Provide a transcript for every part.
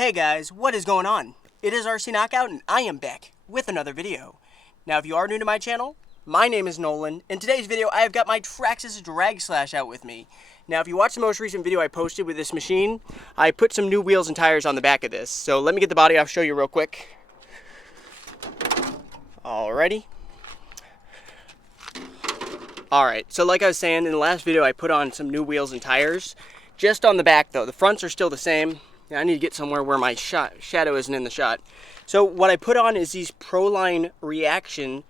Hey guys, what is going on? It is RC Knockout and I am back with another video. Now if you are new to my channel, my name is Nolan. In today's video I have got my Traxxas Drag Slash out with me. Now if you watched the most recent video I posted with this machine, I put some new wheels and tires on the back of this. So let me get the body off, show you real quick. Alrighty. Alright, so like I was saying, in the last video I put on some new wheels and tires. Just on the back though, the fronts are still the same. I need to get somewhere where my shadow isn't in the shot. So what I put on is these Proline Reaction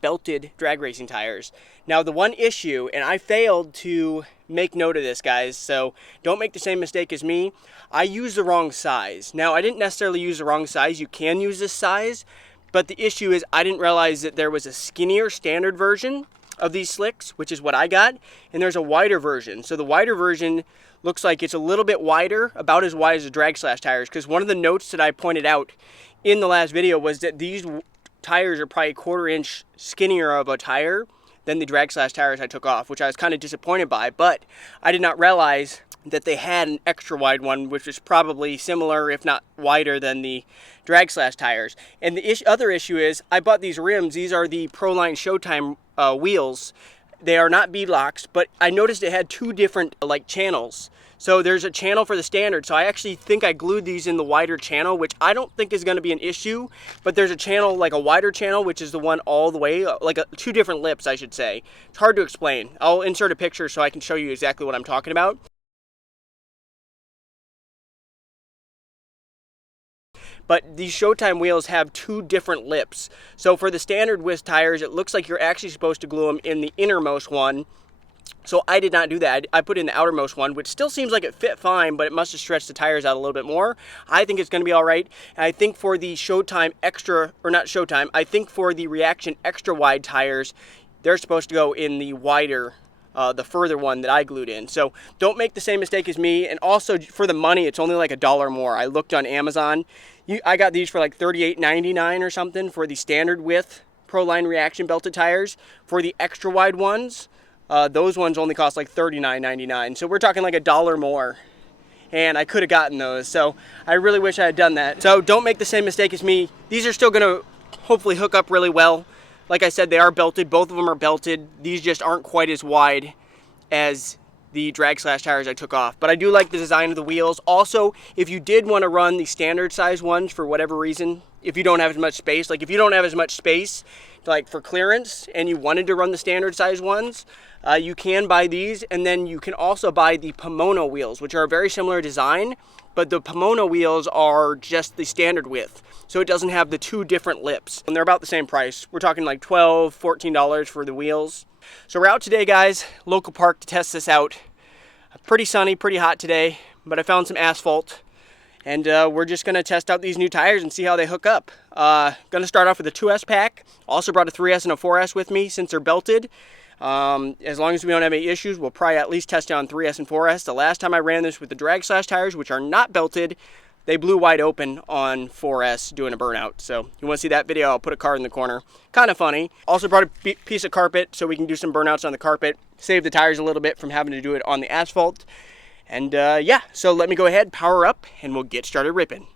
Belted Drag Racing Tires. Now the one issue, and I failed to make note of this guys, so don't make the same mistake as me. I used the wrong size. Now I didn't necessarily use the wrong size, you can use this size, but the issue is I didn't realize that there was a skinnier standard version of these slicks, which is what I got, and there's a wider version. So the wider version looks like it's a little bit wider, about as wide as the Drag Slash tires, because one of the notes that I pointed out in the last video was that these tires are probably a 1/4 inch skinnier of a tire than the Drag Slash tires I took off, which I was kind of disappointed by, but I did not realize that they had an extra wide one, which is probably similar, if not wider, than the Drag Slash tires. And the other issue is, I bought these rims. These are the Proline Showtime Wheels. They are not beadlocks, but I noticed it had two different channels. So there's a channel for the standard, so I actually think I glued these in the wider channel, which I don't think is going to be an issue, but there's a channel, like a wider channel, which is the one all the way, two different lips, I should say. It's hard to explain. I'll insert a picture so I can show you exactly what I'm talking about. But these Showtime wheels have two different lips. So for the standard width tires, it looks like you're actually supposed to glue them in the innermost one. So I did not do that. I put in the outermost one, which still seems like it fit fine, but it must have stretched the tires out a little bit more. I think it's going to be all right. And I think for the Showtime extra, or not Showtime, I think for the Reaction extra wide tires, they're supposed to go in the wider, the further one that I glued in. So don't make the same mistake as me. And also for the money, it's only like $1 more. I looked on Amazon. I got these for like $38.99 or something for the standard width Proline Reaction Belted Tires. For the extra wide ones, those ones only cost like $39.99. So we're talking like $1 more. And I could have gotten those. So I really wish I had done that. So don't make the same mistake as me. These are still going to hopefully hook up really well. Like I said, they are belted. Both of them are belted. These just aren't quite as wide as the Drag Slash tires I took off. But I do like the design of the wheels. Also, if you did want to run the standard size ones for whatever reason, if you don't have as much space, like if you don't have as much space like for clearance and you wanted to run the standard size ones, you can buy these, and then you can also buy the Pomona wheels, which are a very similar design, but the Pomona wheels are just the standard width, so it doesn't have the two different lips, and they're about the same price. We're talking like $12, $14 for the wheels. So we're out today, guys, local park to test this out. Pretty sunny, pretty hot today, but I found some asphalt, and we're just going to test out these new tires and see how they hook up. Going to start off with a 2S pack. Also brought a 3S and a 4S with me since they're belted. As long as we don't have any issues, we'll probably at least test it on 3S and 4S. The last time I ran this with the Drag Slash tires, which are not belted, they blew wide open on 4S doing a burnout. So if you want to see that video, I'll put a card in the corner. Kind of funny. Also brought a piece of carpet so we can do some burnouts on the carpet. Save the tires a little bit from having to do it on the asphalt. And yeah, so let me go ahead, power up, and we'll get started ripping.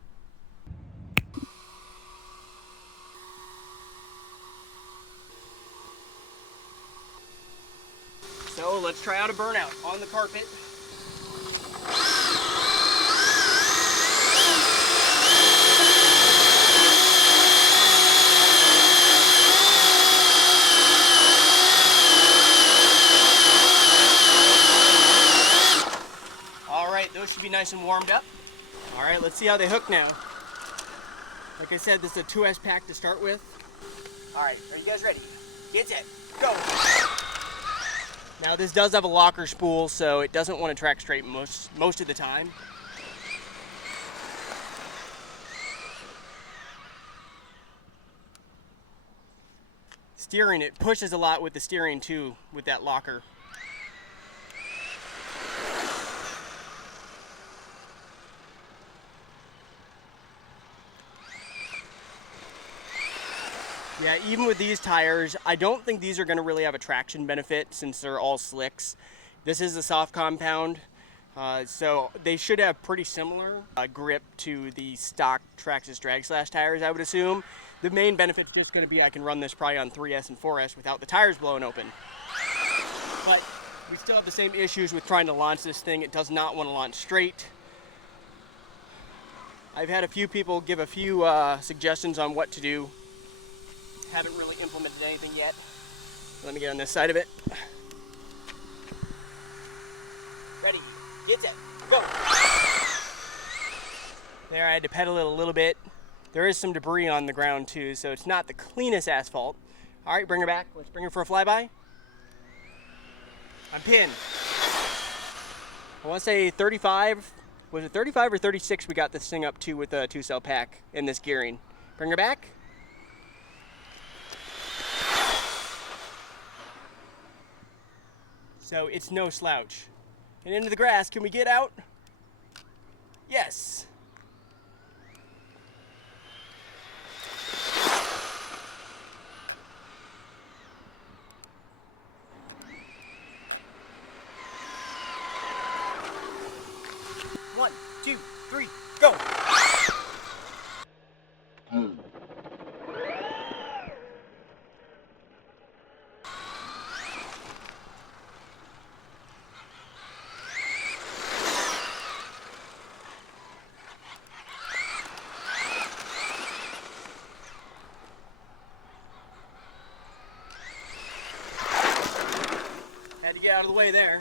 So let's try out a burnout on the carpet. Those should be nice and warmed up. All right, let's see how they hook now. Like I said, this is a 2S pack to start with. All right, are you guys ready? Get set, go. Now this does have a locker spool, so it doesn't want to track straight most of the time. Steering, it pushes a lot with the steering too, with that locker. Yeah, even with these tires, I don't think these are going to really have a traction benefit since they're all slicks. This is a soft compound, So they should have pretty similar grip to the stock Traxxas Drag Slash tires, I would assume. The main benefit is just going to be I can run this probably on 3S and 4S without the tires blowing open. But we still have the same issues with trying to launch this thing. It does not want to launch straight. I've had a few people give a few suggestions on what to do. Haven't really implemented anything yet. Let me get on this side of it. Ready, get set, go! There, I had to pedal it a little bit. There is some debris on the ground too, so it's not the cleanest asphalt. All right, bring her back. Let's bring her for a flyby. I'm pinned. I want to say 35. Was it 35 or 36 we got this thing up to with a 2-cell pack in this gearing? Bring her back. So it's no slouch. And into the grass, can we get out? Yes. One, two, three, go. Had to get out of the way there.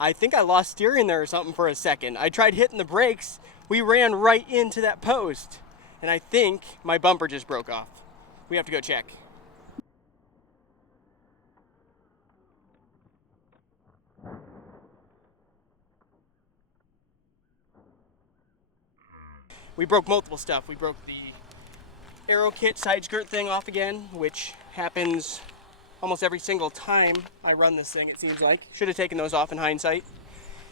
I think I lost steering there or something for a second. I tried hitting the brakes. We ran right into that post. And I think my bumper just broke off. We have to go check. We broke multiple stuff. We broke the aero kit side skirt thing off again, which happens almost every single time I run this thing, it seems like. Should have taken those off in hindsight.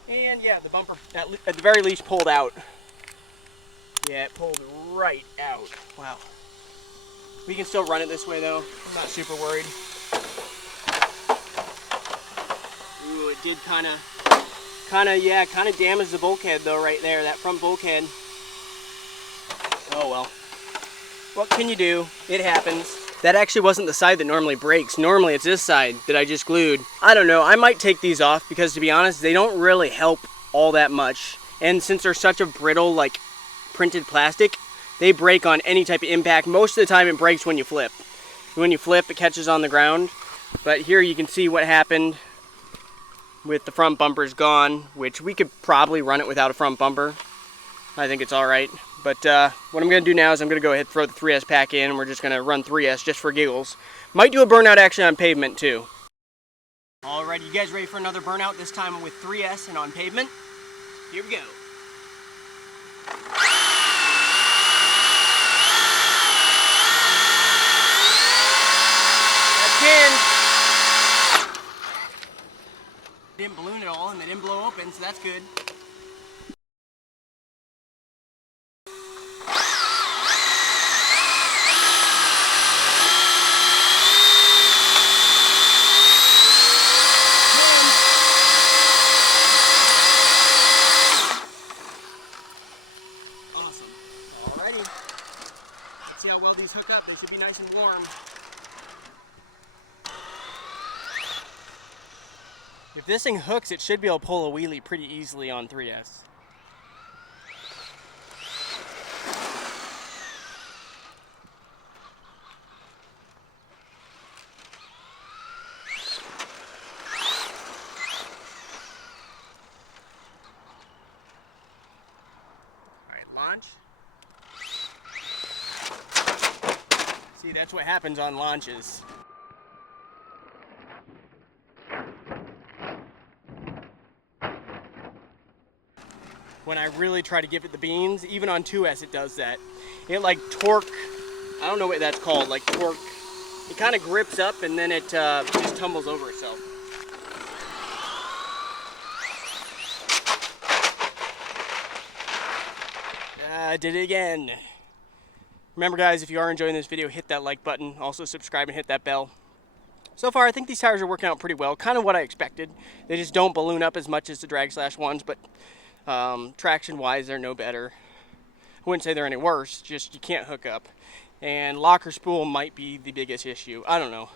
And yeah, the bumper at the very least pulled out. Yeah, it pulled right out. Wow. We can still run it this way though. I'm not super worried. Ooh, it did kind of damage the bulkhead though right there, that front bulkhead. Oh well. What can you do? It happens. That actually wasn't the side that normally breaks. Normally it's this side that I just glued. I don't know, I might take these off because to be honest, they don't really help all that much. And since they're such a brittle, like printed plastic, they break on any type of impact. Most of the time it breaks when you flip. When you flip, it catches on the ground. But here you can see what happened with the front bumpers gone, which we could probably run it without a front bumper. I think it's all right. But what I'm going to do now is I'm going to go ahead and throw the 3S pack in. We're just going to run 3S just for giggles. Might do a burnout action on pavement too. Alright, you guys ready for another burnout? This time with 3S and on pavement? Here we go. That's pinned. Didn't balloon at all and they didn't blow open, so that's good. See how well these hook up. They should be nice and warm. If this thing hooks, it should be able to pull a wheelie pretty easily on 3S. All right, launch. See, that's what happens on launches. When I really try to give it the beans, even on 2S it does that. It like torque, I don't know what that's called, like torque. It kind of grips up and then it just tumbles over itself. Did it again. Remember guys, if you are enjoying this video, hit that like button. Also subscribe and hit that bell. So far, I think these tires are working out pretty well. Kind of what I expected. They just don't balloon up as much as the Drag Slash ones, but traction-wise, they're no better. I wouldn't say they're any worse, just you can't hook up. And locker spool might be the biggest issue. I don't know.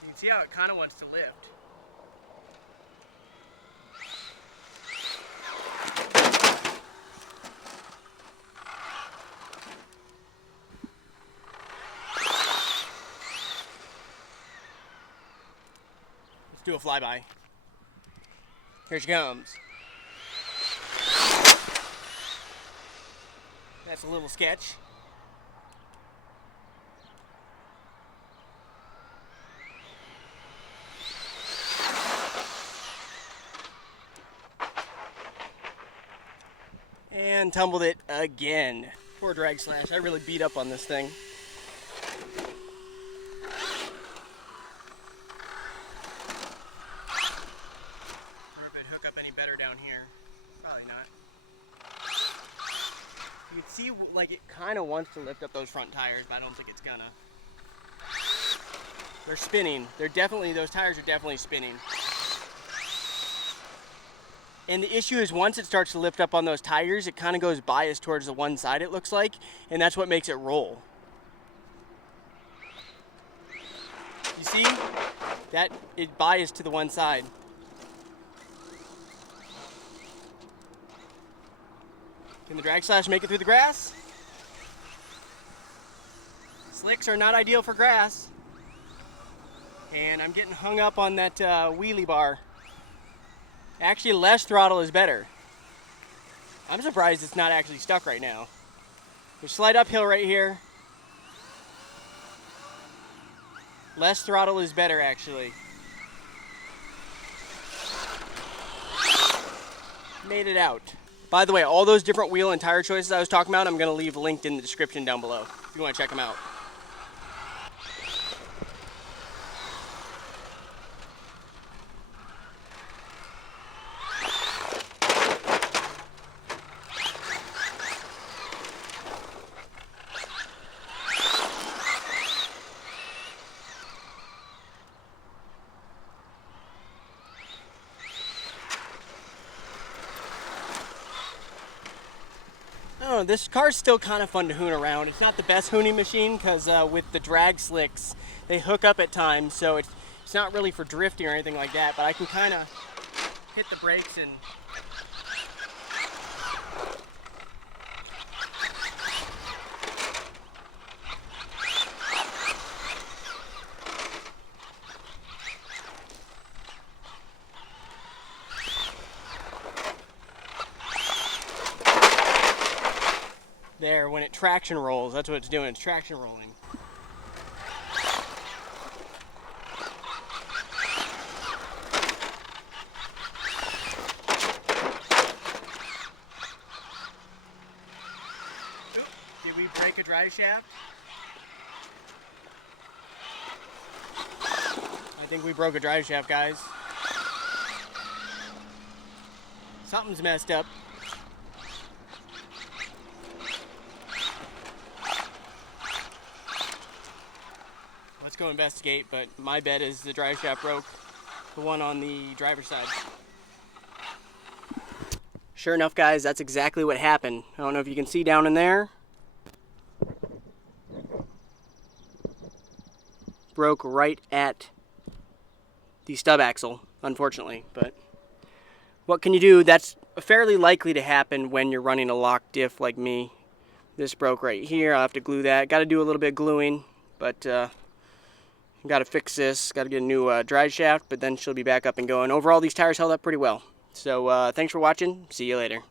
You can see how it kind of wants to lift. Let's do a flyby. Here she comes. That's a little sketch. And tumbled it again. Poor Drag Slash. I really beat up on this thing. Hook up any better down here? Probably not. You can see like it kind of wants to lift up those front tires, but I don't think it's gonna. They're spinning. Those tires are definitely spinning. And the issue is once it starts to lift up on those tires, it kind of goes biased towards the one side, it looks like, and that's what makes it roll. You see? That it biased to the one side. Can the Drag Slash make it through the grass? Slicks are not ideal for grass. And I'm getting hung up on that wheelie bar. Actually, less throttle is better. I'm surprised it's not actually stuck right now. There's slight uphill right here. Less throttle is better, actually. Made it out. By the way, all those different wheel and tire choices I was talking about, I'm going to leave linked in the description down below if you want to check them out. Oh, this car's still kind of fun to hoon around. It's not the best hooning machine because with the drag slicks, they hook up at times, so it's not really for drifting or anything like that, but I can kind of hit the brakes and there, when it traction rolls, that's what it's doing, it's traction rolling. Did we break a drive shaft? I think we broke a drive shaft, guys. Something's messed up. Let's go investigate, but my bet is the drive shaft broke, the one on the driver's side. Sure enough, guys, that's exactly what happened. I don't know if you can see down in there. Broke right at the stub axle, unfortunately, but what can you do? That's fairly likely to happen when you're running a lock diff like me. This broke right here. I'll have to glue that. Got to do a little bit of gluing, but got to fix this. Got to get a new drive shaft, but then she'll be back up and going. Overall, these tires held up pretty well. So thanks for watching. See you later.